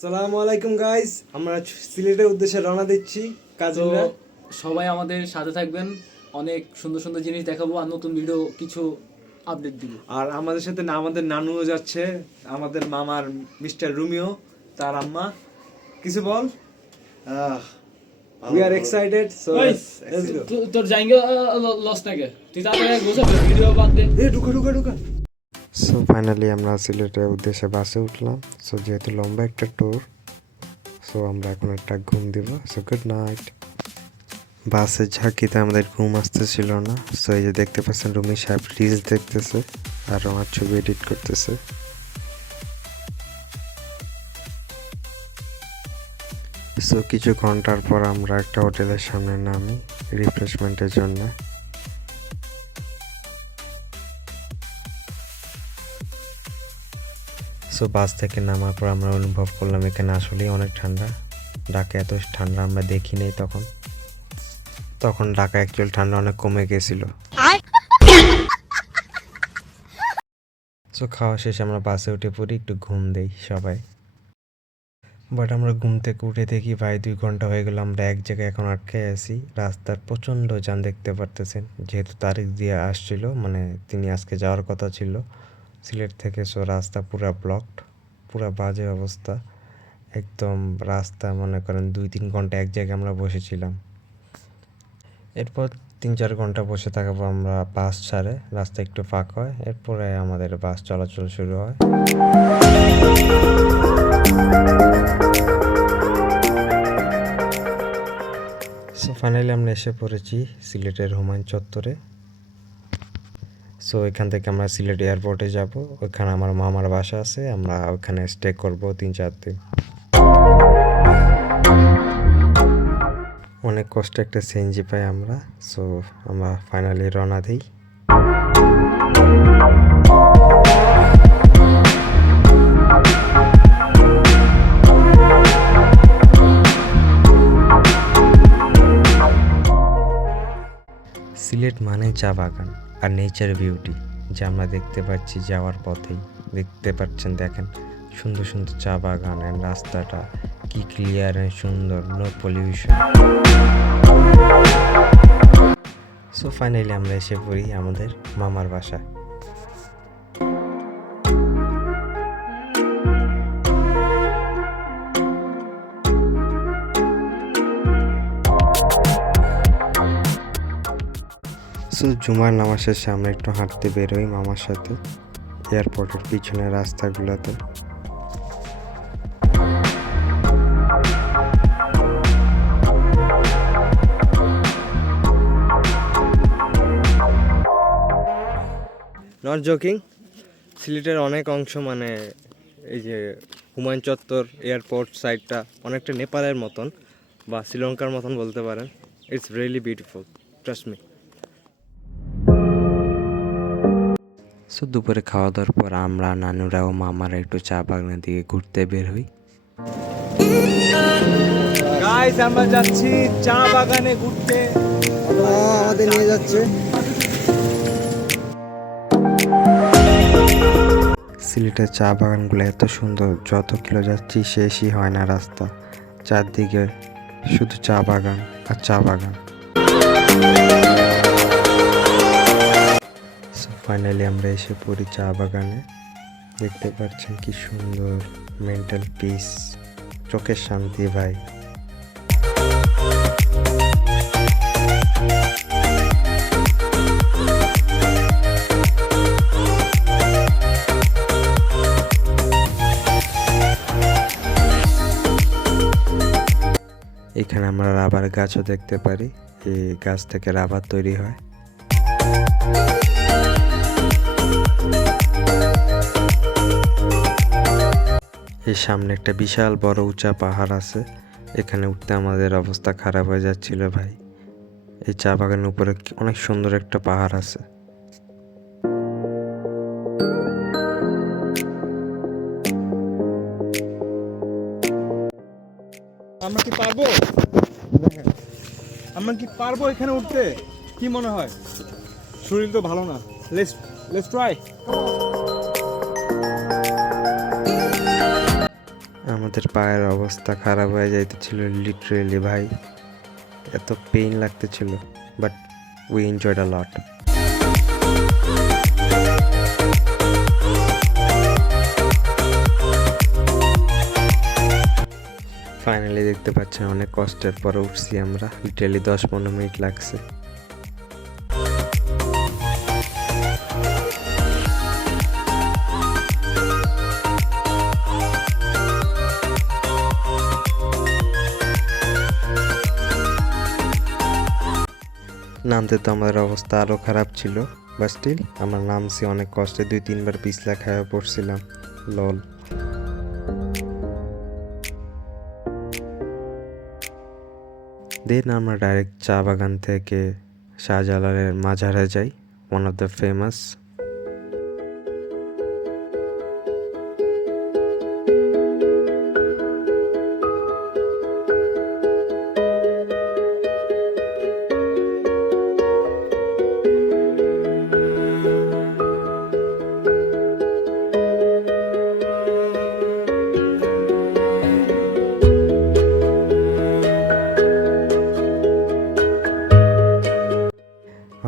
আসসালামু আলাইকুম গাইস, আমরা সিলেটের উদ্দেশ্যে রওনা দিচ্ছি। কাজিনরা সবাই আমাদের সাথে থাকবেন, অনেক সুন্দর সুন্দর জিনিস দেখাবো আর নতুন ভিডিও কিছু আপডেট দিব। আর আমাদের সাথে আমাদের নানুও যাচ্ছে, আমাদের মামার মিস্টার রুমিও, তার আম্মা। কিছু বল। We are excited, so let's go. তোর জায়গা লস নাকি, তুই তাড়াতাড়ি গোছা ভিডিও বাদ দে। ঢুকা। সো ফাইনালি আমরা সিলেটের উদ্দেশ্যে বাসে উঠলাম। সো যেহেতু লম্বা একটা ট্যুর, সো আমরা এখন একটা ঘুম দিব। So good night. বাসের ঝাঁকিতে আমাদের ঘুম আসতেছিল না। সো এই যে দেখতে পাচ্ছেন রুমি সাহেব রিলস দেখতেছে আর আমার ছবি এডিট করতেছে। সো কিছু ঘন্টার পর আমরা একটা হোটেলের সামনে নামি রিফ্রেশমেন্টের জন্য। সো বাস থেকে নামার পর আমরা অনুভব করলাম এখানে আসলেই অনেক ঠান্ডা। ঢাকা এত ঠান্ডা আমরা দেখি নাই তখন ঢাকা অ্যাকচুয়াল ঠান্ডা অনেক কমে গেছিল। সো খাওয়া শেষে আমরা বাসে উঠে পড়ি, একটু ঘুম দেই সবাই। বাট আমরা ঘুম থেকে উঠে দেখি ভাই 2 ঘন্টা হয়ে গেল আমরা এক জায়গায় এখন আটকে আছি। রাস্তার প্রচণ্ড জ্যাম দেখতে পারতেছেন, যেহেতু তারিখ দিয়ে আসছিল, মানে তিনি আজকে যাওয়ার কথা ছিল সিলেট থেকে। সো রাস্তা পুরা ব্লকড, পুরা বাজে অবস্থা একদম। রাস্তা মনে করেন 2-3 ঘন্টা এক জায়গায় আমরা বসেছিলাম। এরপর 3-4 ঘন্টা বসে থাকার পর আমরা বাস ছাড়ে, রাস্তা একটু ফাঁক হয়, এরপরে আমাদের বাস চলাচল শুরু হয়। সো ফাইনালি আমরা এসে পড়েছি সিলেটের হুমায়ুন চত্বরে। সো এখান থেকে আমরা সিলেট এয়ারপোর্টে যাব, ওইখানে আমার মামার বাসা আছে, আমরা ওখানে স্টে করব 3-4 দিন। অনেক কষ্টে একটা সিএনজি পাই আমরা। সো আমরা ফাইনালি রওনা দিই। সিলেট মানে চা বাগান আর নেচার বিউটি, যা আমরা দেখতে পাচ্ছি যাওয়ার পথেই। দেখতে পাচ্ছেন, দেখেন সুন্দর সুন্দর চা বাগান, অ্যান্ড রাস্তাটা কি ক্লিয়ার অ্যান্ড সুন্দর, নো পলিউশন। সো ফাইনালি আমরা এসে পড়ি আমাদের মামার বাসা। সো জুমার নামাজ শেষে আমরা একটু হাঁটতে বেরোই মামার সাথে এয়ারপোর্টের পিছনের রাস্তাগুলোতে। নট জোকিং, সিলেটের অনেক অংশ, মানে এই যে হুমায়ুন চত্বর এয়ারপোর্ট সাইডটা অনেকটা নেপালের মতন বা শ্রীলঙ্কার মতন বলতে পারেন। It's really beautiful, trust me. So দুপুরে খাওয়া দাওয়ার পর আমরা নানুরা ও মামারা একটু চা বাগানের দিকে ঘুরতে বের হই। গাইস, আমরা যাচ্ছি চা বাগানে ঘুরতে, আমাদের নিয়ে যাচ্ছে। সিলেটের চা বাগানগুলো এত সুন্দর, যত কিলো যাচ্ছি শেষই হয় না রাস্তা। চারদিকে শুধু চা বাগান আর চা বাগান। ফাইনালি আমরা এসে পড়ি চা বাগানে। দেখতে পাচ্ছেন কি সুন্দর, মেন্টাল পিস, চোখের শান্তি ভাই। এখানে আমরা রাবার গাছও দেখতে পারি, এই গাছ থেকে রাবার তৈরি হয়। এর সামনে একটা বিশাল বড় উঁচা পাহাড় আছে, এখানে উঠতে আমাদের অবস্থা খারাপ হয়ে যাচ্ছিল ভাই। এই চা বাগানের উপরে অনেক সুন্দর একটা পাহাড় আছে। আমরা কি পারবো এখানে উঠতে? কি মনে হয়? শরীর তো ভালো না। Let's try. আমাদের পায়ের অবস্থা খারাপ হয়ে যাইতেছিল লিটারেলি ভাই, এত পেইন লাগতেছিল, but we enjoyed a lot. Finally দেখতে পাচ্ছেন অনেক কষ্টের পরে উঠছি আমরা, লিটারেলি 10-15 মিনিট লাগছে। নামতে তো আমাদের অবস্থা আরও খারাপ ছিল, বাট স্টিল আমার নামছি অনেক কষ্টে, 2-3 বার পিছলা খাওয়া পড়ছিলাম, লল। দেন আমরা ডাইরেক্ট চা বাগান থেকে শাহজালালের মাজারে যাই, ওয়ান অফ দ্য ফেমাস।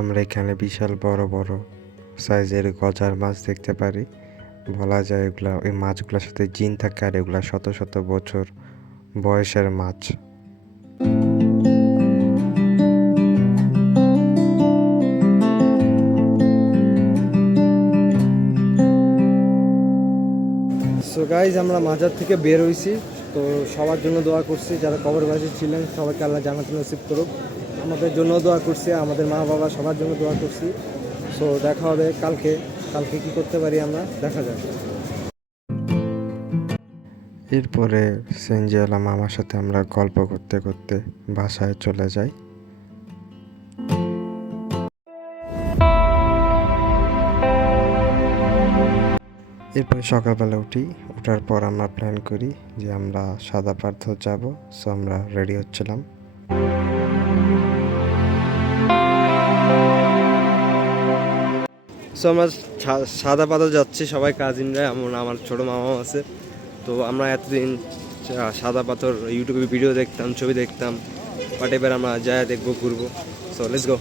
আমরা এখানে বিশাল বড় বড় সাইজের গজার মাছ দেখতে পারি। বলা যায় এগুলা, ওই মাছগুলোর সাথে জিন থাকে, আর এগুলা শত শত বছর বয়সের মাছ। সো গাইজ আমরা মাজার থেকে বের হয়েছি, তো সবার জন্য দোয়া করছি, যারা কবরবাসী ছিলেন সবাইকে আল্লাহ জান্নাতুল নসিব করুক। আমাদের জন্য দোয়া করছি, আমাদের মা বাবা সবার জন্য দোয়া করছি। সো দেখা হবে কালকে কি করতে পারি আমরা দেখা যাক। এরপরে সেনজিওয়ালা মামার সাথে আমরা গল্প করতে করতে বাসায় চলে যাই। এরপর সকালবেলা ওঠার পর আমরা প্ল্যান করি যে আমরা সাদা পাথর যাব। সো আমরা রেডি হচ্ছিলাম। সো আমরা সাদা পাথর যাচ্ছি সবাই কাজিনরা, এমন আমার ছোটো মামাও আছে। তো আমরা এতদিন সাদা পাথর ইউটিউবে ভিডিও দেখতাম, ছবি দেখতাম, বাট এবার আমরা যায় দেখবো, ঘুরবো। সো লেটস গো।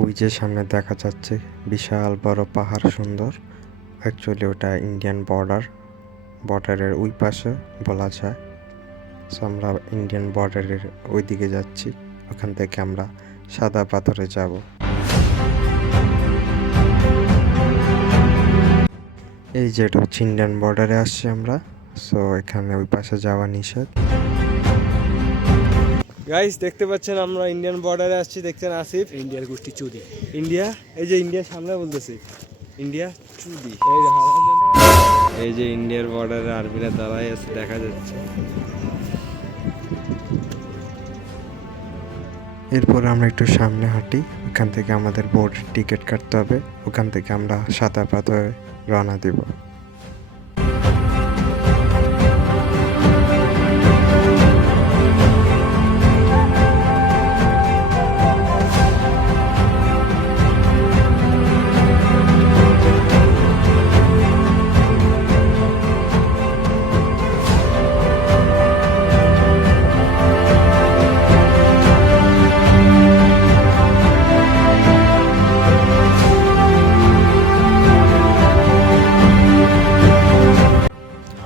ওই যে সামনে দেখা যাচ্ছে বিশাল বড় পাহাড়, সুন্দর। অ্যাকচুয়ালি ওটা ইন্ডিয়ান বর্ডারের ওই পাশে বলা যায়। সো আমরা ইন্ডিয়ান বর্ডারের ওই দিকে যাচ্ছি, ওখান থেকে আমরা সাদা পাথরে যাব। এই যে এটা হচ্ছে ইন্ডিয়ান বর্ডারে আসছি আমরা। সো এখানে ওই পাশে যাওয়া নিষেধ। গাইস দেখতে পাচ্ছেন আমরা ইন্ডিয়ান বর্ডারে আসছি, দেখছেন আসিফ, ইন্ডিয়ার গোষ্ঠী চুদি। ইন্ডিয়া, এই যে ইন্ডিয়ার সামনে বলতেছি, ইন্ডিয়া চুদি। এই যে ইন্ডিয়ার বর্ডারে আর্মিরা দাঁড়াই আছে, দেখা যাচ্ছে। এরপর আমরা একটু সামনে হাঁটি, ওখান থেকে আমাদের বোর্ডের টিকিট কাটতে হবে, ওখান থেকে আমরা সাদা পাথরে রওনা দিব।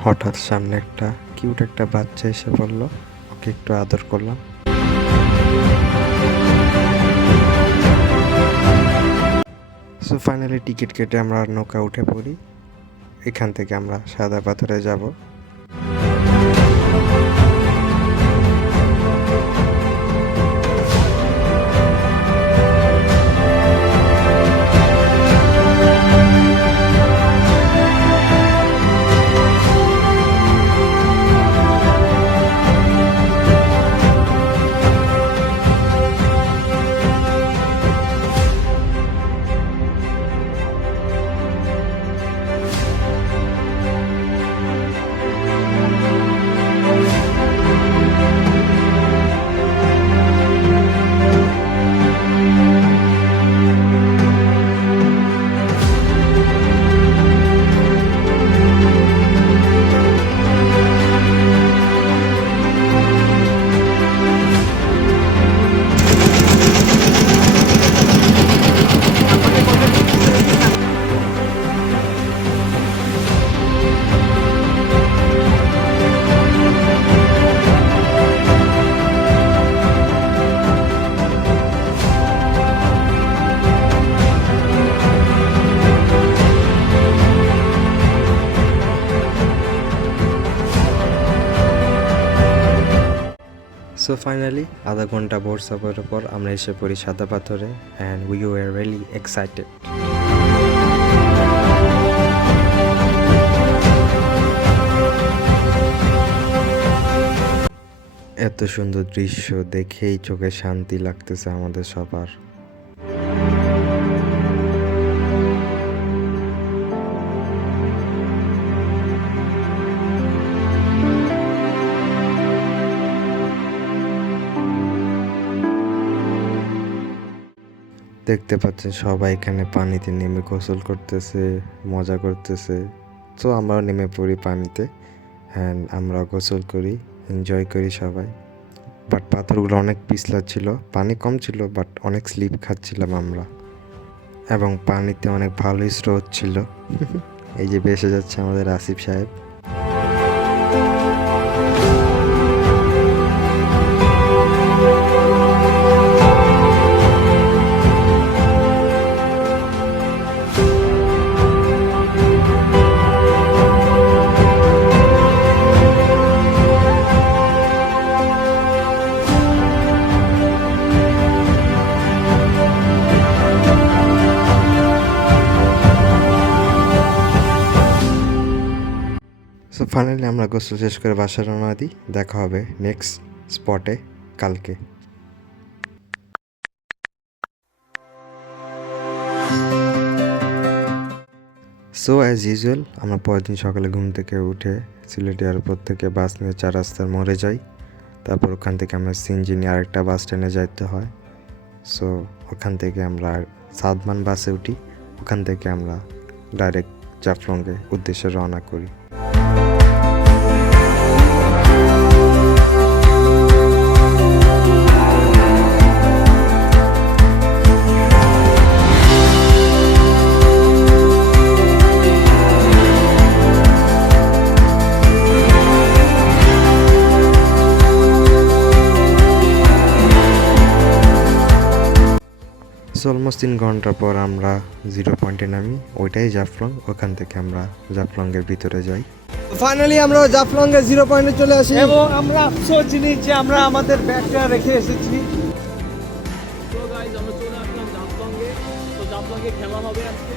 হঠাৎ সামনে একটা কিউট একটা বাচ্চা এসে পড়ল, ওকে একটু আদর করলাম। সো ফাইনালি টিকিট কেটে আমরা নৌকা উঠে পড়ি। এখান থেকে আমরা সাদা পাথরে যাব। সো ফাইনালি আধা ঘন্টা বোট সফরের পর আমরা এসে পড়ি সাদা পাথরে and we were really excited. এত সুন্দর দৃশ্য দেখেই চোখে শান্তি লাগতেছে আমাদের সবার। দেখতে পাচ্ছেন সবাই এখানে পানিতে নেমে গোসল করতেছে, মজা করতেছে। তো আমরাও নেমে পড়ি পানিতে অ্যান্ড আমরা গোসল করি, এনজয় করি সবাই। বাট পাথরগুলো অনেক পিছলা ছিল, পানি কম ছিল বাট অনেক স্লিপ খাচ্ছিলাম আমরা, এবং পানিতে অনেক ভালোই স্রোত ছিল। এই যে ভেসে যাচ্ছে আমাদের আসিফ সাহেব। সো ফাইনালি আমরা গোসল শেষ করে বাসা রওনা দিই। দেখা হবে নেক্সট স্পটে কালকে। সো অ্যাজ ইউজুয়াল আমরা পরের দিন সকালে ঘুম থেকে উঠে সিলেট এয়ারপোর্ট থেকে বাস নিয়ে 4 রাস্তার মোড়ে যাই। তারপর ওখান থেকে আমরা সিএনজি নিয়ে আরেকটা বাস স্ট্যান্ডে যাইতে হয়। সো ওখান থেকে আমরা সাদমান বাসে উঠি। ওখান থেকে আমরা ডাইরেক্ট জাফলংয়ের উদ্দেশ্যে রওনা করি। অলমোস্ট 3 ঘন্টা পর আমরা 0 পয়েন্টে নামি, ওইটাই জাফলং। ওখান থেকে আমরা জাফলংয়ের ভিতরে যাই। ফাইনালি আমরা জাফলংয়ের 0 পয়েন্টে চলে আসি এবং আমরা আফসোস জিনিস যে আমরা আমাদের ব্যাগটা রেখে এসেছি। তো গাইস আমরা চলে আসলাম জাফলংয়ে। তো জাফলংয়ে খেলা হবে আজকে।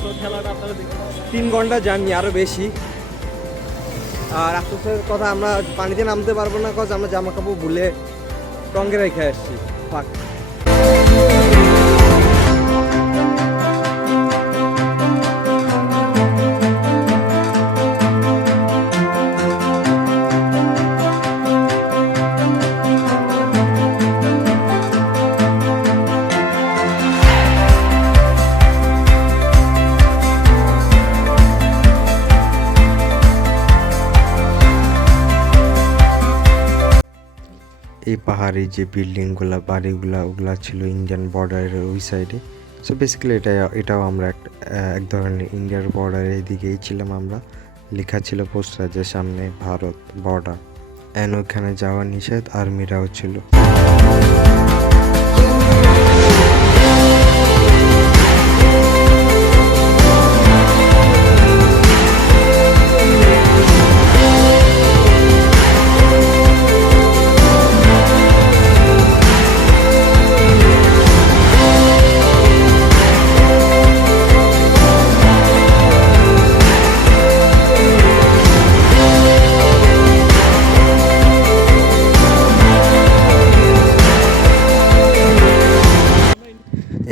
তো খেলাটা আপনারা দেখুন। 3 ঘন্টা জার্নি, আরো বেশি। আর আফসোসের কথা, আমরা পানিতে নামতে পারবো না, কজ আমরা জামা কাপড় ভুলে টঙ্গে রেখে আসছি। ফাক। এই পাহাড়ি যে বিল্ডিংগুলা, বাড়িগুলা, ওগুলা ছিল ইন্ডিয়ান বর্ডারের ওই সাইডে। সো বেসিক্যালি এটাও আমরা এক ধরনের ইন্ডিয়ার বর্ডারের দিকেই ছিলাম আমরা। লেখা ছিল পোস্টার যে সামনে ভারত বর্ডার, অ্যান্ড ওখানে যাওয়া নিষেধ, আর্মিরাও ছিল।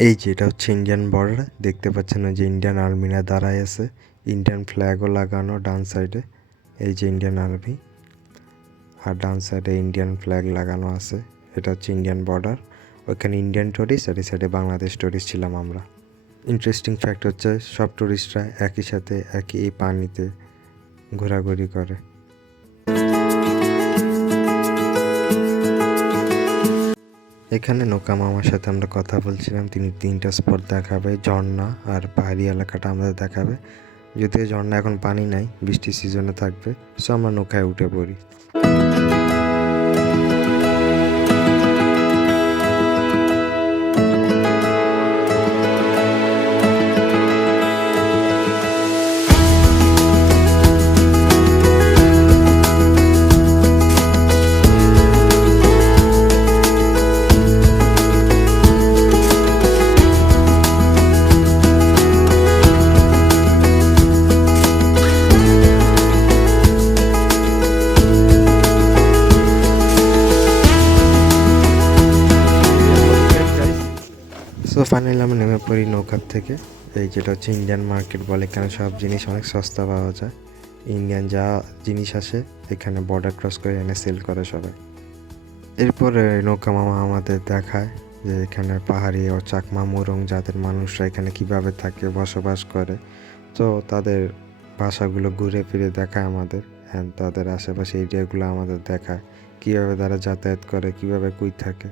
এই যে এটা হচ্ছে ইন্ডিয়ান বর্ডার, দেখতে পাচ্ছেন ওই যে ইন্ডিয়ান আর্মিরা দাঁড়ায় আছে, ইন্ডিয়ান ফ্ল্যাগও লাগানো ডান সাইডে, এই যে ইন্ডিয়ান আর্মি, আর ডান সাইডে ইন্ডিয়ান ফ্ল্যাগ লাগানো আছে। এটা হচ্ছে ইন্ডিয়ান বর্ডার, ওইখানে ইন্ডিয়ান টুরিস্ট আর এই সাইডে বাংলাদেশ টুরিস্ট ছিলাম আমরা। ইন্টারেস্টিং ফ্যাক্ট হচ্ছে সব টুরিস্টরা একই সাথে একই এই পানিতে ঘোরাঘুরি করে। এখানে নৌকা মামার সাথে আমরা কথা বলছিলাম, তিনি 3টা স্পট দেখাবে, ঝর্ণা আর পাহাড়ি এলাকাটা আমাদের দেখাবে। যদিও ঝর্ণা এখন পানি নাই, বৃষ্টির সিজনে থাকবে, সো আমরা নৌকায় উঠে পড়ি। সো ফাইনালি আমরা নেমে পড়ি নৌকার থেকে। এই যেটা হচ্ছে ইন্ডিয়ান মার্কেট বলে, এখানে সব জিনিস অনেক সস্তা পাওয়া যায়। ইন্ডিয়ান যা জিনিস আসে এখানে বর্ডার ক্রস করে এনে সেল করে সবাই। এরপরে নৌকা মামা আমাদের দেখায় যে এখানে পাহাড়ি ও চাকমা মুরং জাতের মানুষরা এখানে কিভাবে থাকে, বসবাস করে। তো তাদের ভাষাগুলো ঘুরে ফিরে দেখায় আমাদের, অ্যান্ড তাদের আশেপাশে এরিয়াগুলো আমাদের দেখায়, কীভাবে তারা যাতায়াত করে, কীভাবে কই থাকে।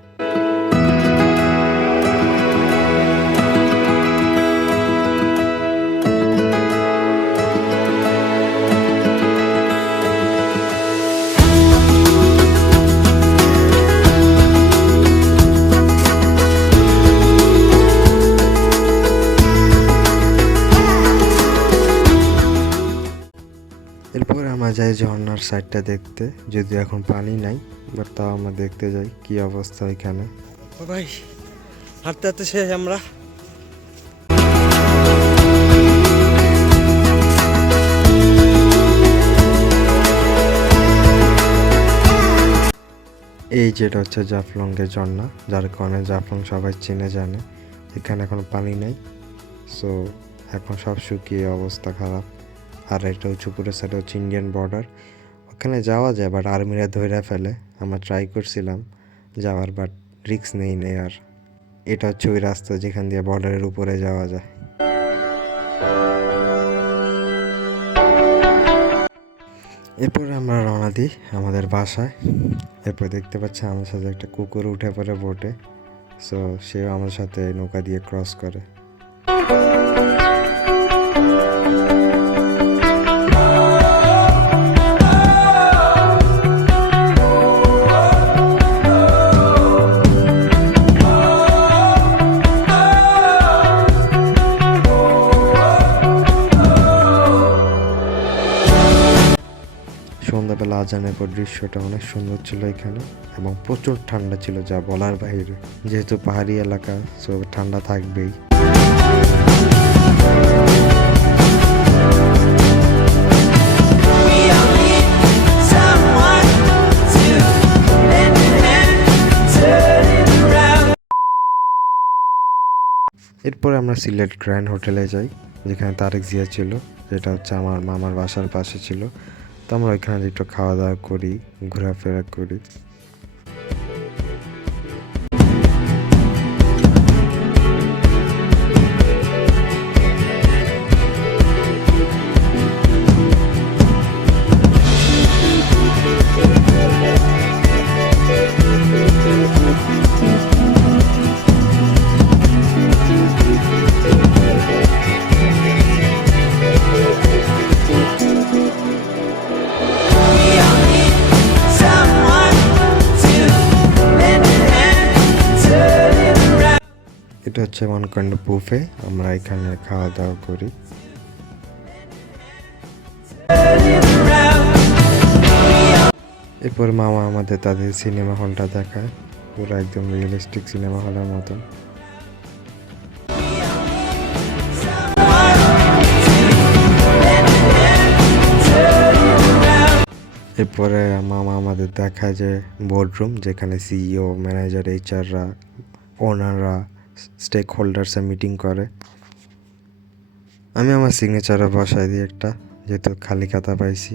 এরপরে আমরা যাই ঝর্ণার সাইডটা দেখতে, যদিও এখন পানি নাই, বাট তাও আমরা দেখতে যাই কি অবস্থা এখানে। ভাই হাঁটতে হাঁটতে শেষ আমরা। এই যেটা হচ্ছে জাফলংয়ের ঝর্ণা, যার কারণে জাফলং সবাই চিনে জানে। এখানে এখন পানি নেই, সো এখন সব শুকিয়ে অবস্থা খারাপ। আর এটা হচ্ছে উপরের সাইডে হচ্ছে ইন্ডিয়ান বর্ডার, ওখানে যাওয়া যায় বাট আর্মিরা ধরে ফেলে। আমরা ট্রাই করছিলাম যাওয়ার, বাট রিস্ক নেই আর। এটা হচ্ছে ওই রাস্তা যেখান দিয়ে বর্ডারের উপরে যাওয়া যায়। এরপরে আমরা রওনা দিই আমাদের বাসায়। এরপর দেখতে পাচ্ছি আমার সাথে একটা কুকুর উঠে পড়ে বোটে, সো সেও আমার সাথে নৌকা দিয়ে ক্রস করে। সন্ধ্যাবেলা আজানের পর দৃশ্যটা অনেক সুন্দর ছিল এখানে, এবং প্রচুর ঠান্ডা ছিল যা বলার বাইরে। যেহেতু পাহাড়ি এলাকা, সো ঠান্ডা থাকবেই। এরপরে আমরা সিলেট গ্র্যান্ড হোটেলে যাই, যেখানে তারেক জিয়া ছিল, যেটা হচ্ছে আমার মামার বাসার পাশে ছিল। তো আমরা ওইখানে একটু খাওয়া দাওয়া করি, ঘোরাফেরা করি। এটা হচ্ছে ওয়ান কাইন্ড অফ বুফে, আমরা এখানে খাওয়া দাওয়া করি। এরপর মামা আমাদের তাদের সিনেমা হলটা দেখায়, পুরো একদম রিয়েলিস্টিক সিনেমা হলের মতন। এরপরে মামা আমাদের দেখায় যে বোর্ডরুম, যেখানে সিইও, ম্যানেজার, এইচআররা, ওনাররা স্টেক হোল্ডার্সে মিটিং করে। আমি আমার সিগনেচারও বসাই দিই একটা, যেহেতু খালি খাতা পাইছি।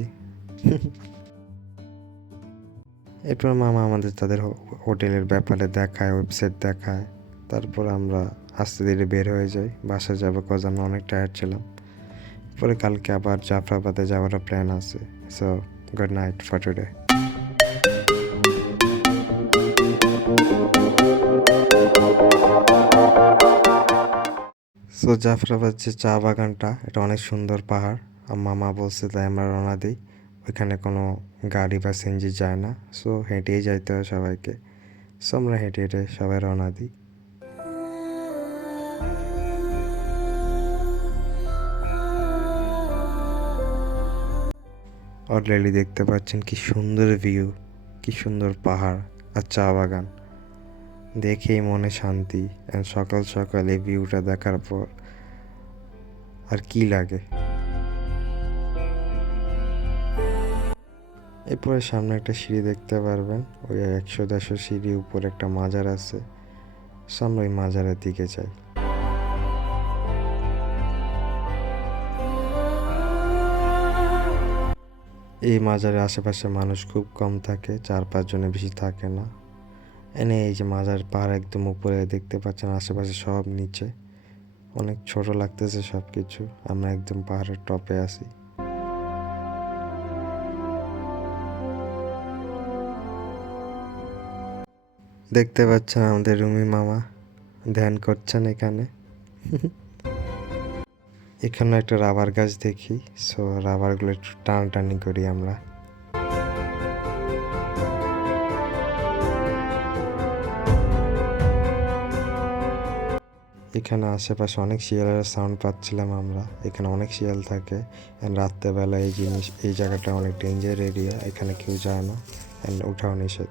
এরপর মামা আমাদের তাদের হোটেলের ব্যাপারে দেখায়, ওয়েবসাইট দেখায়। তারপর আমরা আস্তে ধীরে বের হয়ে যাই, বাসায় যাবো, কজ আমরা অনেক টায়ার্ড ছিলাম। পরে কালকে আবার জাফরাবাদে যাওয়ার প্ল্যান আছে। So good night for today. So Jafarabad যে চা বাগানটা, এটা অনেক সুন্দর পাহাড়। আর মামা বলছে তাই আমরা রওনা দিই। ওইখানে কোনো গাড়ি বা সিএনজি যায় না, সো হেঁটেই যাইতে হয় সবাইকে। সো আমরা হেঁটে হেঁটে সবাই রওনা দিই। অলরেডি দেখতে পাচ্ছেন কি সুন্দর ভিউ, কি সুন্দর পাহাড় আর চা বাগান, দেখেই মনে শান্তি। অ্যান্ড সকাল সকাল এই ভিউটা দেখার পর আর কি লাগে। এরপরে সামনে একটা সিঁড়ি দেখতে পারবেন, ওই 100-150 সিঁড়ি উপরে একটা মাজার আছে। সামনে ওই মাজারের দিকে যাই। এই মাজারের আশেপাশে মানুষ খুব কম থাকে, 4-5 জনের বেশি থাকে না। এই যে মাজার পাহাড় একদম উপরে দেখতে পাচ্ছেন, আশেপাশে সব নিচে। অনেক ছোট লাগতেছে সব কিছু। আমরা একদম পাহাড়ের টপে আছি। দেখতে পাচ্ছেন আমাদের রুমি মামা ধ্যান করছেন এখানে। এখানে একটা রাবার গাছ দেখি, সো রাবারগুলো একটু টানাটানি করি আমরা। এখানে আশেপাশে অনেক শিয়ালের সাউন্ড পাচ্ছিলাম আমরা। এখানে অনেক শিয়াল থাকে। অ্যান্ড রাত্রেবেলা এই জায়গাটা অনেক ডেঞ্জার এরিয়া, এখানে কেউ যায় না। অ্যান্ড ওঠাও নিষেধ।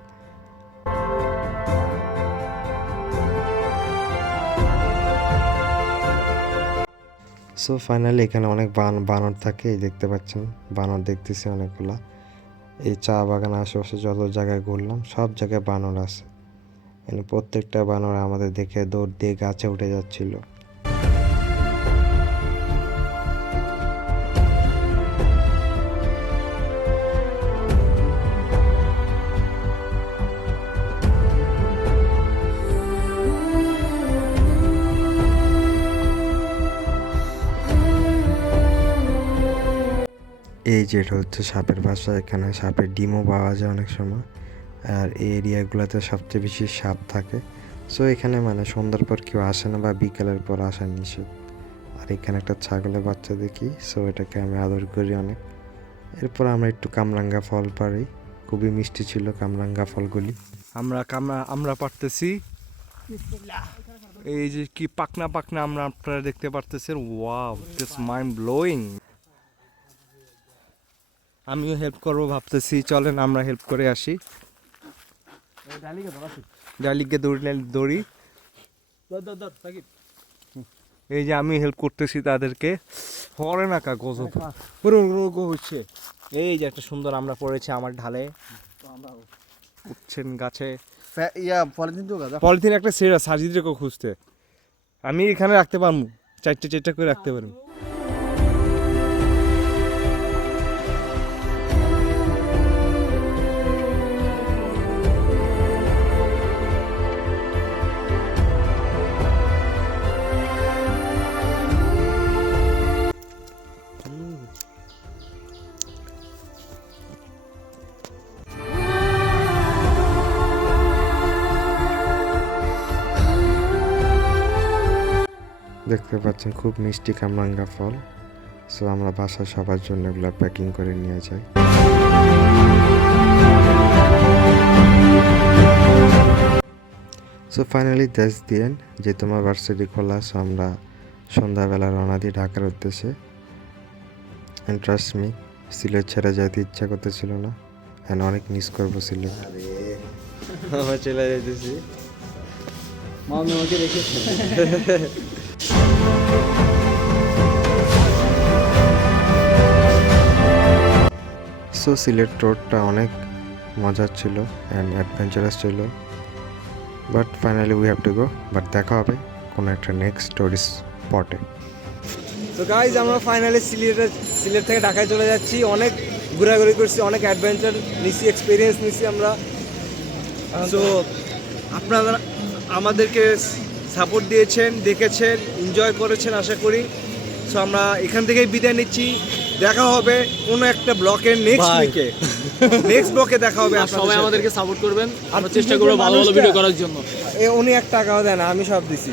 সো ফাইনালি এখানে অনেক বানর থাকে, এই দেখতে পাচ্ছেন বানর দেখতেছি অনেকগুলা। এই চা বাগান আশেপাশে যত জায়গায় ঘুরলাম সব জায়গায় বানর আছে। মানে প্রত্যেকটা বানর আমাদের দেখে দৌড় দিয়ে গাছে উঠে যাচ্ছিল। এই যেটা হচ্ছে সাপের বাসা, এখানে সাপের ডিমও পাওয়া যায় অনেক সময়। আর এই এরিয়াগুলোতে সবচেয়ে বেশি সাপ থাকে। সো এখানে মানে সন্ধ্যার পর কেউ আসে না বা বিকেলের পর আসা নিষেধ। আর এখানে একটা ছাগলের বাচ্চা দেখি, সো এটাকে আমি আদর করি অনেক। এরপর আমরা একটু কামরাঙ্গা ফল পারি, খুবই মিষ্টি ছিল কামরাঙ্গা ফলগুলি। আমরা পারতেছি। এই যে কি পাকনা পাকনা আমরা আপনারা দেখতে পারতেছেন। Wow, this mind blowing. আমিও হেল্প করবো ভাবতেছি, চলেন আমরা হেল্প করে আসি। ডালিকে দৌড়ি। এই যে আমি হেল্প করতেছি তাদেরকে। হরে না কা গজব হচ্ছে। এই যে একটা সুন্দর আমরা পড়েছি আমার ঢালে, উঠছেন গাছে। পলিথিন একটা সেরা সাজিয়ে রেখো খুঁজতে। আমি এখানে রাখতে পারবো, চারটে করে রাখতে পারবো। দেখতে পাচ্ছেন খুব মিষ্টি কামরাঙ্গা ফল। সো আমরা বাসায় সবার জন্য এগুলো প্যাকিং করে নিয়ে যাই। So finally that's the end. যে তোমার ভার্সিটি খোলা, সো আমরা সন্ধ্যাবেলা রওনা দিই ঢাকার উদ্দেশ্যে। অ্যান্ড ট্রাস্ট মি, সিলেট ছেড়ে যেতে ইচ্ছা করতেছিল না। অ্যান্ড অনেক মিস করবো সিলেট। আমরা চলে যেতেছি। মামা আমাকে রেখেছে। সো সিলেট রোডটা অনেক মজার ছিল অ্যান্ড অ্যাডভেঞ্চারাস ছিল। But finally we have to go. But দেখা হবে কোনো একটা নেক্সট টুরিস্ট স্পটে। তো গাইজ আমরা ফাইনালি সিলেট থেকে ঢাকায় চলে যাচ্ছি। অনেক ঘোরাঘুরি করছি, অনেক অ্যাডভেঞ্চার নিছি, এক্সপিরিয়েন্স নিছি আমরা। সো আপনারা আমাদেরকে সাপোর্ট দিয়েছেন, দেখেছেন, এনজয় করেছেন আশা করি। সো আমরা এখান থেকেই বিদায় নিচ্ছি। দেখা হবে কোনো একটা ব্লকের নেক্সট উইকে, নেক্সট ব্লকে দেখা হবে। সবাই আমাদেরকে সাপোর্ট করবেন, আমরা আর চেষ্টা তুমি করবো যে ভালো ভালো মানুষটা- ভিডিও করার জন্য। উনি 1 টাকাও দেন, আমি সব দিছি।